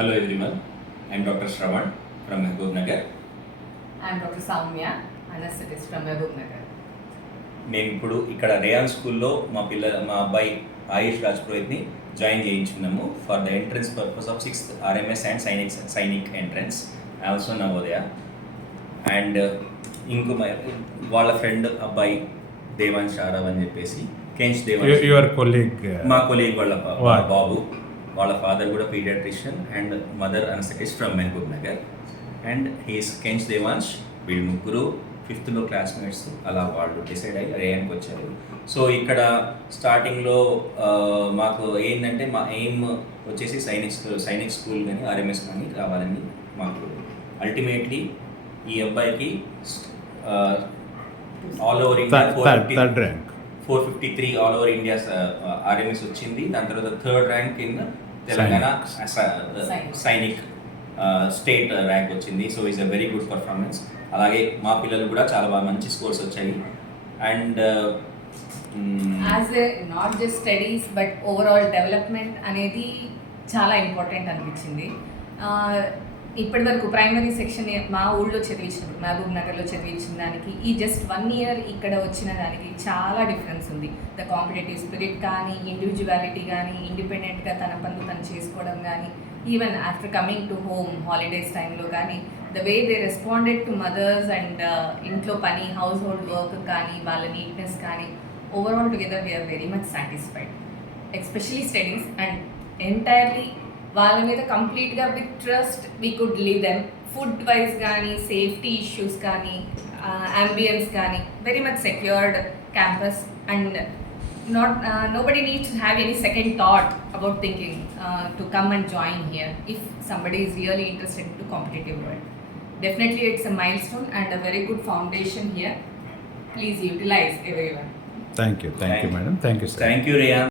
Hello everyone, I am Dr. Shravan from Mehboob Nagar. I am Dr. Soumya, anesthetist from Mehboob Nagar. మేము ఇప్పుడు ఇక్కడ rayon స్కూల్లో మా అబ్బాయి ఆయుష్ రాజ్ పురోహిత్ని జాయిన్ చేయించుకున్నాము for the entrance purpose of 6th RMS and Sainik entrance also Navodaya. And ఇంకో వాళ్ళ ఫ్రెండ్ అబ్బాయి దేవాన్ షారావ్ అని చెప్పేసి కెంచ్ దేవాన్ యువర్ కొలీగ్ మా కొలీగ్ వాళ్ళ బాబు, వాళ్ళ ఫాదర్ కూడా paediatrician and mother anaesthetist from Mahbub Nagar. And he's కెంచ్ దేవాన్ష్, వీళ్ళు ముగ్గురు 5th క్లాస్మేట్స్. అలా వాళ్ళు డిసైడ్ అయ్యి రేయాన్కి వచ్చారు. సో ఇక్కడ స్టార్టింగ్లో మాకు ఏంటంటే మా ఎయిమ్ వచ్చేసి సైనిక్ స్కూల్ కానీ RMS కానీ రావాలని మాకు. అల్టిమేట్లీ ఈ అబ్బాయికి all over India 453 all over India RMS వచ్చింది. దాని తర్వాత 3rd rank in Telangana Sainik state rank వచ్చింది. So is a very good performance. అలాగే మా పిల్లలు కూడా చాలా బాగా మంచి స్కోర్స్ వచ్చాయి. And as a not just studies but overall development అనేది చాలా ఇంపార్టెంట్ అనిపించింది. ఇప్పటి వరకు ప్రైమరీ సెక్షన్ మా ఊళ్ళో చదివించినప్పుడు, మహబూబ్ నగర్లో చదివించిన దానికి ఈ జస్ట్ 1 year ఇక్కడ వచ్చిన దానికి చాలా డిఫరెన్స్ ఉంది. ద కాంపిటేటివ్ స్పిరిట్ కానీ, ఇండివిజువాలిటీ కానీ, ఇండిపెండెంట్గా తన పనులు తను చేసుకోవడం కానీ, even after coming to home holidays టైంలో కానీ the way they responded to mothers and ఇంట్లో పని, హౌస్ హోల్డ్ వర్క్ కానీ, వాళ్ళ నీట్నెస్ కానీ, overall together we are very much satisfied. Especially studies and entirely వాళ్ళ మీద కంప్లీట్గా with trust we could leave them. Food wise కానీ, సేఫ్టీ ఇష్యూస్ కానీ, అంబియన్స్ కానీ, very much secured campus and nobody needs to have any second thought about thinking to come and join here if somebody is really interested into competitive world. Definitely it's a milestone and a very good foundation here. Please utilize everyone. Thank you madam. Thank you sir. Thank you Rehan.